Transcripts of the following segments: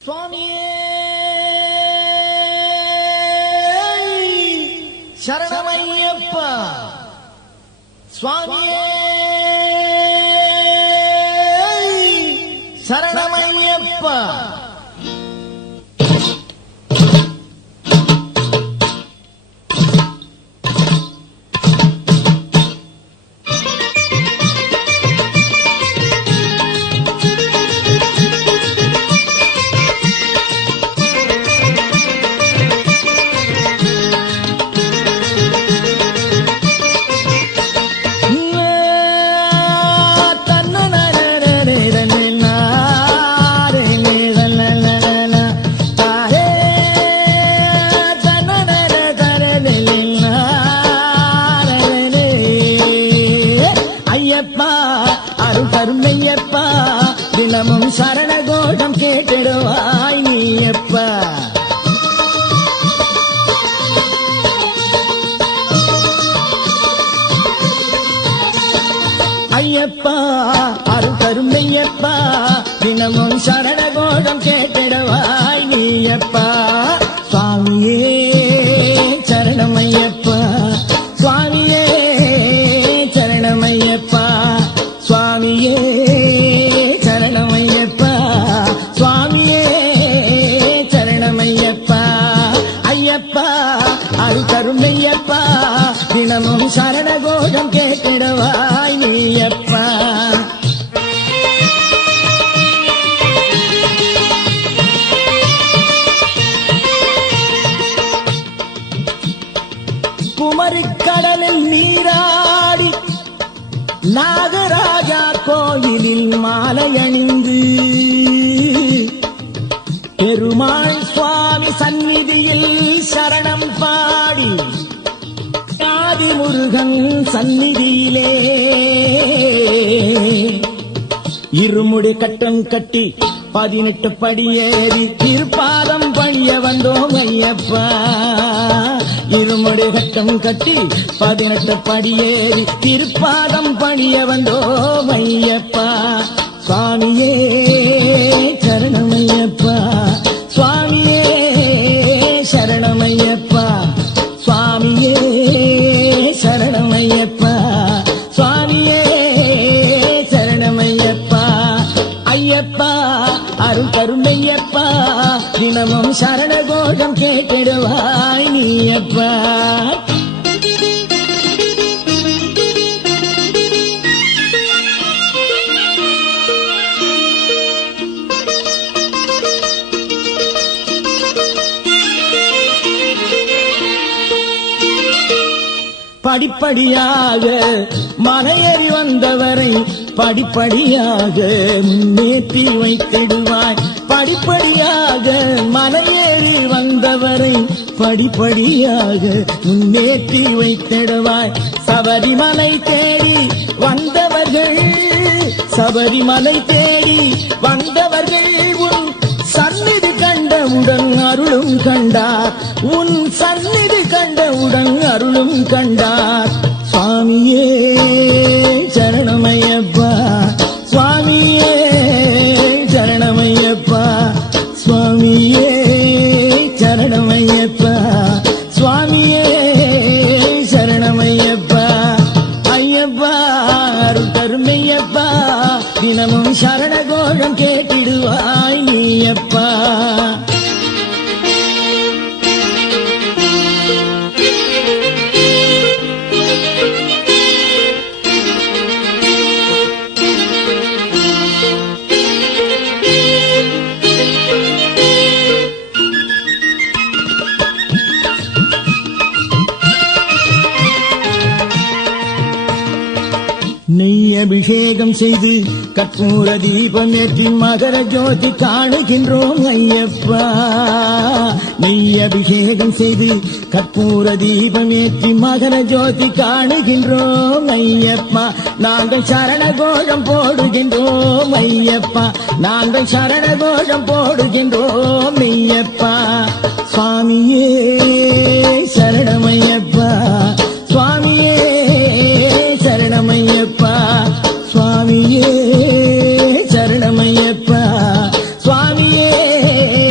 சுவாமியே சரணமையப்பா, சுவாமியே சரணமையப்பா. அருள்கருமையப்பா, தினமும் சரணகோஷம் கேட்டிடுவாய் நீயப்பா. ஐயப்பா அருள்கருமையப்பா, தினமும் சரணகோஷம் கேட்டிடுவாய் நீயப்பா. சுவாமியே சரணமையப்பா, சுவாமியே சரணமையப்பா, சுவாமியே சரணமையப்பா, சுவாமியே சரணமையப்பா. ஐயப்பா அருள்கருமையப்பா, தினமும் சரணகோஷம் கேட்டிடுவாய் நீயப்பா. குமரிக்கடலில் நீராடி நாகராஜா கோயிலில் மாலை அணிந்து பெருமாள் சுவாமி சந்நிதியில் சரணம் பாடி ஆதிமுருகன் சந்நிதியிலே இருமுடி கட்டம் கட்டி 18 படியேறி திருப்பாதம் பணிய வந்தோம் ஐயப்பா. இருமுடி கட்டம் கட்டி 18 படியேறி திருப்பாதம் பணிய வந்தோம் ஐயப்பா. சுவாமியே சரணமையப்பா, சுவாமியே சரணமையப்பா, சுவாமியே சரணமையப்பா, சுவாமியே சரணமையப்பா. ஐயப்பா அருள்கருமையப்பா, தினமும் சரணகோஷம் கேட்டிடுவாய் நீயப்பா. படிப்படியாக மலையேறி வந்தவரை படிப்படியாக முன்னேற்றி வைத்திடுவாய். படிப்படியாக மலையேறி வந்தவரை படிப்படியாக முன்னேற்றி வைத்திடுவாய். சபரிமலை தேடி வந்தவர்கள், சபரிமலை தேடி வந்தவர்கள் உன் சந்நிதி கண்டவுடன் அருளும் கண்டார், உன் சந்நிதி கண்டவுடன் அருளும் கண்டார். சுவாமியே சரணமையப்பா, சுவாமியே சரணமையப்பா, சுவாமியே சரணமையப்பா, சுவாமியே சரணமையப்பா. ஐயப்பா அருள்கருமையப்பா, தினமும் சரணகோஷம் கேட்டிடுவாய் நீயப்பா. நெய் அபிஷேகம் செய்து கற்பூர தீபம் ஏற்றி மகர ஜோதி காணுகின்றோம் ஐயப்பா. நெய் அபிஷேகம் செய்து கற்பூர தீபம் ஏற்றி மகர ஜோதி காணுகின்றோம் ஐயப்பா. நாங்கள் சரணகோஷம் போடுகின்றோம் ஐயப்பா, நாங்கள் சரணகோஷம் போடுகின்றோம் ஐயப்பா. சுவாமியே சரணமையப்பா, சுவாமியே சரணமையப்பா, சுவாமியே சரணமையப்பா, சுவாமியே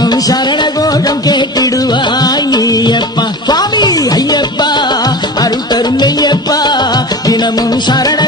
தினமும் சரண கோஷம் கேட்டிடுவாய் நீயப்பா சுவாமி ஐயப்பா அருள் தரும் மெய்யப்பா தினமும் சரண